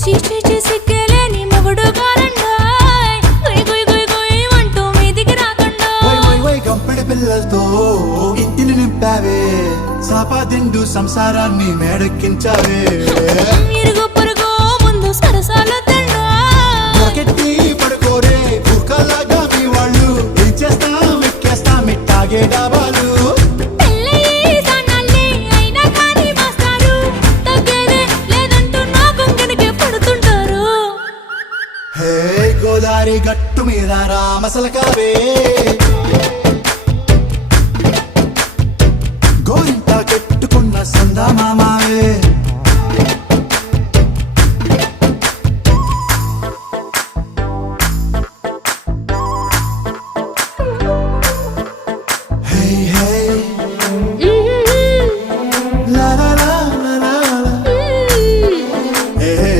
చీచి చేసి కేలేని మొగుడు గారండాయ్ గుయ్ గుయ్ గుయ్ గుయ్ అంటూ మీదికి రాకుండా గంపెడి పిల్లలతో ఇంటిని నింపావే సాపాదిండు సంసారాన్ని మేడెక్కించావే ఇరుగు పొరుగు ముందు సరసాలు తిన్నా రాకెట్టి పడుకోరే కుక్కలాగా మీ వాళ్ళు ఏం చేస్తాం ఎక్కేస్తాం ఇట్టాగే డాబాలు పెళ్ళయి సన్నాళ్ళే అయినా కానీ మాస్తారు తగ్గేదే లేదంటూ నా కొంగనికే పడుతుంటారు హే గోదారి గట్టు మీద రామసలకావే